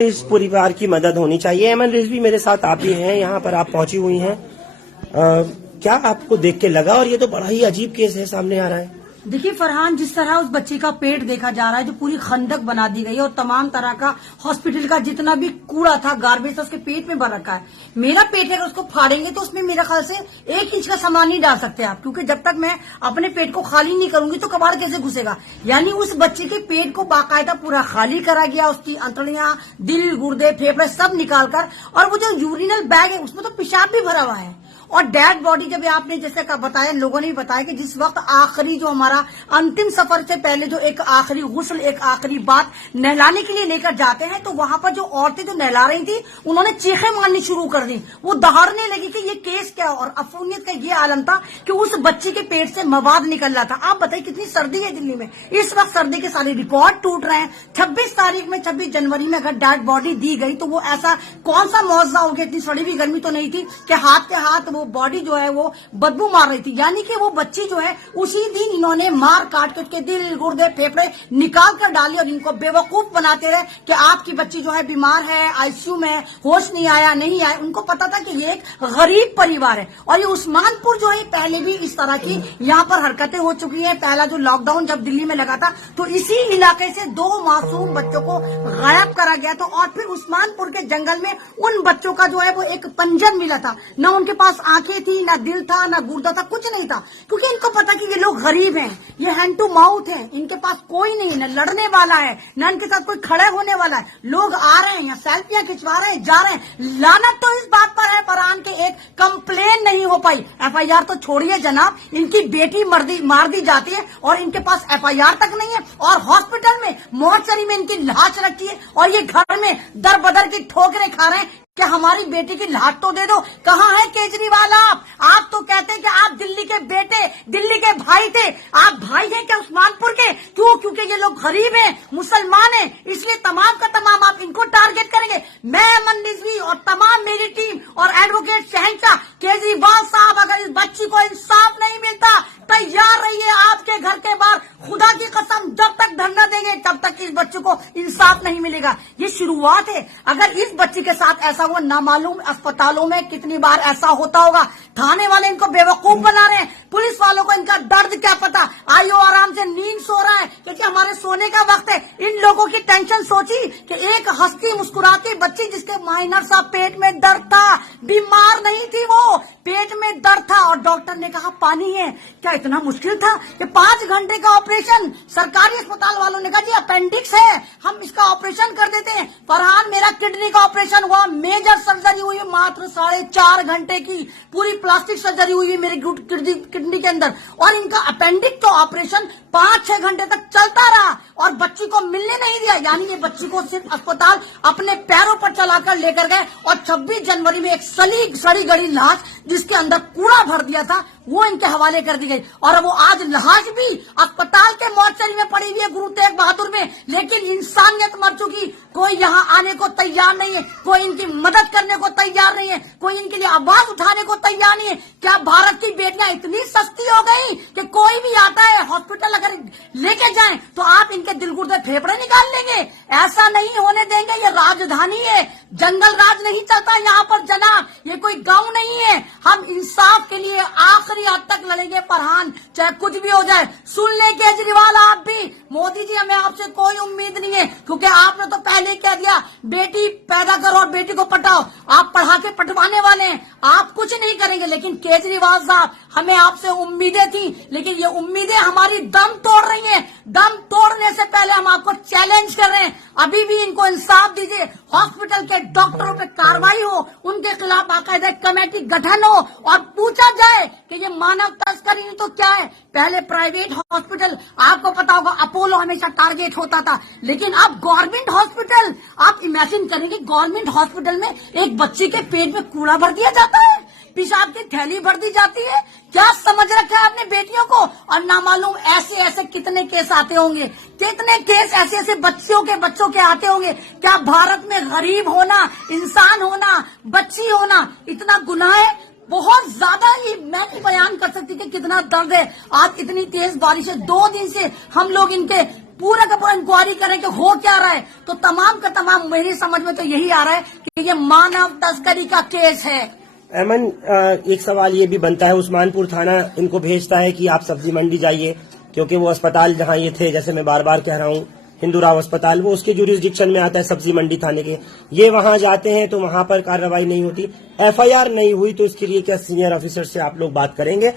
इस परिवार की मदद होनी चाहिए। एमएन रिजवी मेरे साथ आप भी हैं, यहाँ पर आप पहुंची हुई हैं। क्या आपको देख के लगा? और ये तो बड़ा ही अजीब केस है, सामने आ रहा है। देखिए फरहान, जिस तरह उस बच्ची का पेट देखा जा रहा है, जो पूरी खंडक बना दी गई है और तमाम तरह का हॉस्पिटल का जितना भी कूड़ा था, गार्बेज था, उसके पेट में भर रखा है। मेरा पेट है, उसको फाड़ेंगे तो उसमें मेरे ख्याल से 1 इंच का सामान नहीं डाल सकते आप, क्योंकि जब तक मैं अपने पेट को खाली नहीं करूंगी तो कबाड़ कैसे घुसेगा। यानी उस बच्चे के पेट को बाकायदा पूरा खाली करा गया, उसकी अंतड़ियां, दिल, गुर्दे, फेफड़े सब निकालकर, और वो जो यूरिनल बैग है उसमें तो पेशाब भी भरा हुआ है। और डेड बॉडी, जब आपने जैसे बताया, लोगों ने भी बताया कि जिस वक्त आखिरी जो हमारा अंतिम सफर से पहले जो एक आखिरी गुस्ल, एक आखिरी बात नहलाने के लिए लेकर जाते हैं, तो वहां पर जो औरतें जो नहला रही थी उन्होंने चीखें मारनी शुरू कर दी। वो दहाड़ने लगी कि ये केस क्या। और अफूनियत का ये आलम था कि उस बच्ची के पेट से मवाद निकल रहा था। आप बताइए कितनी सर्दी है दिल्ली में इस वक्त, सर्दी के सारे रिकॉर्ड टूट रहे हैं। 26 तारीख में, 26 जनवरी में अगर डेड बॉडी दी गई तो वो ऐसा कौन सा मुआवजा हो गया। इतनी सड़ी भी गर्मी तो नहीं थी कि हाथ के हाथ वो बॉडी जो है वो बदबू मार रही थी। यानी कि वो बच्ची जो है उसी दिन इन्होंने मार काट के उसके दिल, गुर्दे, फेफड़े निकाल कर डाली और इनको बेवकूफ बनाते रहे कि आपकी बच्ची जो है बीमार है, आईसीयू में, होश नहीं आया, नहीं आया। उनको पता था कि ये एक गरीब परिवार है। और ये उस्मानपुर जो है पहले भी इस तरह की यहाँ पर हरकतें हो चुकी है। पहला जो लॉकडाउन जब दिल्ली में लगा था तो इसी इलाके से 2 मासूम बच्चों को गायब करा गया था। और फिर उस्मानपुर के जंगल में उन बच्चों का जो है वो एक पंजर मिला था। न उनके पास आंखें थी, ना दिल था, ना गुर्दा था, कुछ नहीं था, क्योंकि इनको पता कि ये लोग गरीब हैं, ये हैंड टू माउथ हैं, इनके पास कोई नहीं, न लड़ने वाला है, न इनके साथ कोई खड़े होने वाला है। लोग आ रहे हैं, यहाँ सेल्फियां खिंचवा रहे हैं, जा रहे हैं। लानत तो इस बात पर है फरहान के एक कंप्लेन नहीं हो पाई। एफआईआर तो छोड़िए जनाब, इनकी बेटी मार दी जाती है और इनके पास एफआईआर तक नहीं है। और हॉस्पिटल में, मोर्चरी में इनकी लाश रखी है और ये घर में दर बदर की ठोकरें खा रहे हैं कि हमारी बेटी की लाश तो दे दो। कहाँ है केजरीवाल? आप तो कहते हैं कि आप दिल्ली के बेटे, दिल्ली के भाई थे। आप भाई हैं क्या उस्मानपुर के? क्यों? क्योंकि ये लोग गरीब हैं, मुसलमान हैं, इसलिए तमाम का तमाम आप इनको टारगेट करेंगे। मैं अमन रिजवी और तमाम मेरी टीम और एडवोकेट शहंशाह, केजरीवाल साहब, अगर इस बच्ची को इंसाफ नहीं मिलता, तैयार रहिए आपके घर के बाहर, खुदा की कसम, जब तक धरना देंगे तब तक इस बच्चे को इंसाफ नहीं मिलेगा। ये शुरुआत है। अगर इस बच्ची के साथ ऐसा हुआ, नामालूम अस्पतालों में कितनी बार ऐसा होता होगा। थाने वाले इनको बेवकूफ बना रहे हैं, पुलिस वालों को इनका दर्द क्या पता। आइयो आराम से नींद सो रहा है क्योंकि हमारे सोने का वक्त है। इन लोगों की टेंशन सोची कि एक हंसती मुस्कुराती बच्ची जिसके माइनर सा पेट में दर्द था, बीमार नहीं थी, वो पेट में दर्द था और डॉक्टर ने कहा पानी है। क्या इतना मुश्किल था कि 5 घंटे का ऑपरेशन? सरकारी अस्पताल वालों ने कहा जी अपेंडिक्स है, हम इसका ऑपरेशन कर देते हैं। फरहान, मेरा किडनी का ऑपरेशन हुआ, मेजर सर्जरी हुई, मात्र 4.5 घंटे की पूरी प्लास्टिक सर्जरी हुई है मेरी किडनी के अंदर। और इनका अपेंडिक्स का ऑपरेशन 5-6 घंटे तक चलता रहा और बच्ची को मिलने नहीं दिया। यानी ये बच्ची को सिर्फ अस्पताल अपने पैरों पर चलाकर लेकर गए और 26 जनवरी में एक सड़ी गड़ी लाश जिसके अंदर कूड़ा भर दिया था वो इनके हवाले कर दी गई। और वो आज लाश भी अस्पताल के मोर्चरी में पड़ी हुई है गुरु तेग बहादुर में। लेकिन इंसानियत मर चुकी, कोई यहाँ आने को तैयार नहीं है, कोई इनकी मदद करने को तैयार नहीं है, कोई इनके लिए आवाज उठाने को तैयार नहीं है। क्या भारत की बेटियां इतनी सस्ती हो गई कि कोई भी आता है हॉस्पिटल अगर लेके जाए तो आप इनके दिल गुर्दे फेफड़े निकाल लेंगे? ऐसा नहीं होने देंगे। ये राजधानी है, जंगल राज नहीं चलता यहाँ पर जनाब, ये कोई गांव नहीं है। हम इंसाफ के लिए आखिरी हद तक लड़ेंगे फरहान, चाहे कुछ भी हो जाए। सुन ले केजरीवाल, आप भी, मोदी जी, हमें आपसे कोई उम्मीद नहीं है, क्योंकि आपने तो पहले कह दिया बेटी पैदा करो और बेटी को पटाओ। आप पढ़ा के पटवाने वाले हैं, आप कुछ नहीं करेंगे। लेकिन केजरीवाल साहब, हमें आपसे उम्मीदें थी, लेकिन ये उम्मीदें हमारी दम तोड़ रही हैं। दम तोड़ने से पहले हम आपको चैलेंज कर रहे हैं, अभी भी इनको इंसाफ दीजिए। हॉस्पिटल के डॉक्टरों पे कार्रवाई हो, उनके खिलाफ बाकायदा कमेटी गठन हो और पूछा जाए कि ये मानव तस्करी नहीं तो क्या है। पहले प्राइवेट हॉस्पिटल, आपको पता होगा अपोलो हमेशा टारगेट होता था, लेकिन अब गवर्नमेंट हॉस्पिटल, आप इमेजिन करेंगे गवर्नमेंट हॉस्पिटल में एक बच्चे के पेट में कूड़ा भर दिया जाता है, पेशाब की थैली भर दी जाती है। क्या समझ रखा है आपने बेटियों को? और नामालूम ऐसे कितने केस आते होंगे, कितने केस ऐसे बच्चों के आते होंगे। क्या भारत में गरीब होना, इंसान होना, बच्ची होना इतना गुनाह है? बहुत ज्यादा, ये मैं नहीं बयान कर सकती कि कितना दर्द है। आज इतनी तेज बारिश है, 2 दिन से हम लोग इनके पूरा का पूरा इंक्वायरी करें कि हो क्या रहा है। तो तमाम का तमाम मेरी समझ में तो यही आ रहा है कि ये मानव तस्करी का केस है। अमन, एक सवाल ये भी बनता है, उस्मानपुर थाना इनको भेजता है कि आप सब्जी मंडी जाइए, क्योंकि वो अस्पताल जहां ये थे, जैसे मैं बार बार कह रहा हूं, हिंदूराव अस्पताल, वो उसके जुरिस्डिक्शन में आता है सब्जी मंडी थाने के। ये वहां जाते हैं तो वहां पर कार्रवाई नहीं होती, एफआईआर नहीं हुई, तो इसके लिए क्या सीनियर ऑफिसर से आप लोग बात करेंगे?